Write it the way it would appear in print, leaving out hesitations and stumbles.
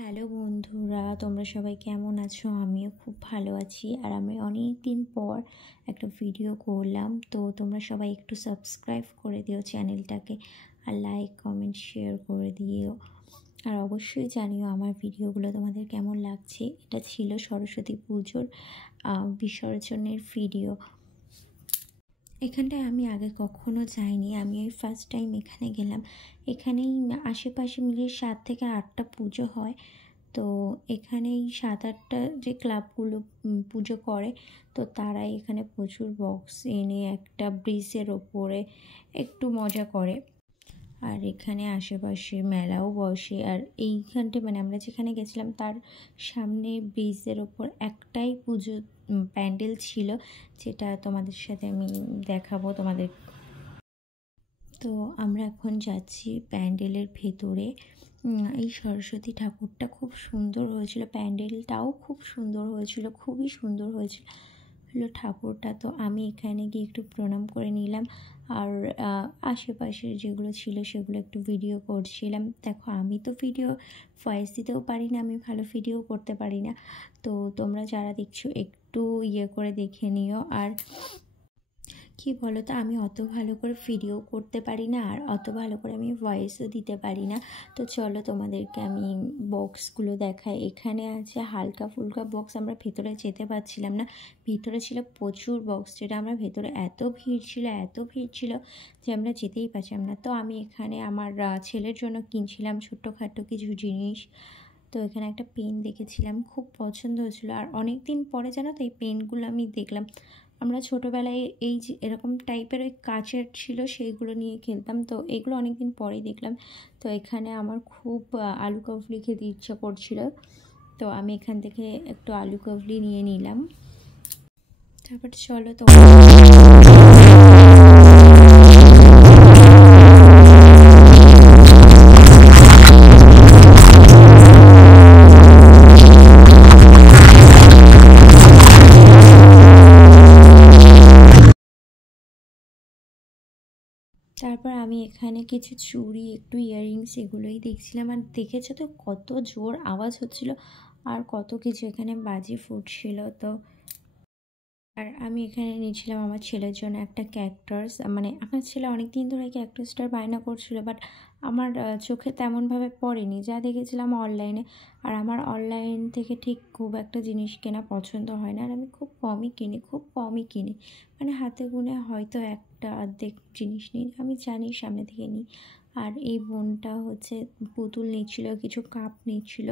Hello বন্ধুরা, তোমরা সবাই কেমন আছো? আমিও খুব ভালো আছি। আর আমি অনেক দিন পর একটা ভিডিও করলাম, তো তোমরা সবাই একটু সাবস্ক্রাইব করে দিও চ্যানেলটাকে, আর লাইক কমেন্ট শেয়ার করে দিও। আর অবশ্যই জানিও আমার ভিডিওগুলো তোমাদের কেমন লাগছে। এটা ছিল সরস্বতী পুজোর বিসর্জনের ভিডিও। এখানটায় আমি আগে কখনো যাইনি, আমি ওই ফার্স্ট টাইম এখানে গেলাম। এখানেই আশেপাশে মিলিয়ে 7 থেকে 8টা পুজো হয়। তো এখানেই 7-8টা যে ক্লাবগুলো পুজো করে, তো তারাই এখানে প্রচুর বক্স এনে একটা ব্রিজের ওপরে একটু মজা করে। আর এখানে আশেপাশে মেলাও বসে। আর এইখানটা মানে আমরা যেখানে গেছিলাম তার সামনে ব্রিজের ওপর একটাই পুজো প্যান্ডেল ছিল, যেটা তোমাদের সাথে আমি দেখাবো তোমাদের। তো আমরা এখন যাচ্ছি প্যান্ডেলের ভেতরে। এই সরস্বতী ঠাকুরটা খুব সুন্দর হয়েছিল, প্যান্ডেলটাও খুব সুন্দর হয়েছিল, খুবই সুন্দর হয়েছিল ঠাকুরটা। তো আমি এখানে গিয়ে একটু প্রণাম করে নিলাম, আর আশেপাশের যেগুলো ছিল সেগুলো একটু ভিডিও করছিলাম। দেখো, আমি তো ভিডিও ভয়েস দিতেও পারি না, আমি ভালো ভিডিও করতে পারি না। তো তোমরা যারা দেখছো একটু করে দেখে নিও। আর কী বলো তো, আমি অত ভালো করে ভিডিও করতে পারি না, আর অত ভালো করে আমি ভয়েসও দিতে পারি না। তো চলো তোমাদেরকে আমি বক্সগুলো দেখাই। এখানে আছে হালকা ফুলকা বক্স, আমরা ভেতরে যেতে পারছিলাম না, ভিতরে ছিল প্রচুর বক্স, যেটা আমরা ভেতরে এত ভিড় ছিল যে আমরা যেতেই পারছিলাম না। তো আমি এখানে আমার ছেলের জন্য কিনছিলাম ছোট্টখাটো কিছু জিনিস। তো এখানে একটা পেন দেখেছিলাম, খুব পছন্দ হয়েছিলো। আর অনেক দিন পরে জানো তো এই পেনগুলো আমি দেখলাম। আমরা ছোটোবেলায় এই যে এরকম টাইপের ওই কাচের ছিল, সেইগুলো নিয়ে খেলতাম। তো এগুলো অনেক দিন পরেই দেখলাম। তো এখানে আমার খুব আলু কাবলি খেতে ইচ্ছা করছিল, তো আমি এখান থেকে একটু আলু কাবলি নিয়ে নিলাম। তারপর চলো তো তারপর আমি এখানে কিছু চুড়ি, একটু ইয়াররিংস, এগুলোই দেখছিলাম। আর দেখেছো তো কত জোর আওয়াজ হচ্ছিল, আর কত কিছু এখানে বাজি ফুটছিল। তো আর আমি এখানে নিয়েছিলাম আমার ছেলের জন্য একটা ক্যাকটাস। মানে আমার ছেলে অনেক দিন ধরে ক্যাকটাসটার বায়না করছিল, বাট আমার চোখে তেমনভাবে পড়েনি, যা দেখেছিলাম অনলাইনে। আর আমার অনলাইন থেকে ঠিক খুব একটা জিনিস কেনা পছন্দ হয় না, আর আমি খুব কমই কিনি। মানে হাতে গুনে হয়তো একটা অর্ধেক জিনিস নিই, আমি জানি সামনে থেকে নিই। আর এই বোনটা হচ্ছে পুতুল নিচ্ছিল, কিছু কাপ নিচ্ছিল।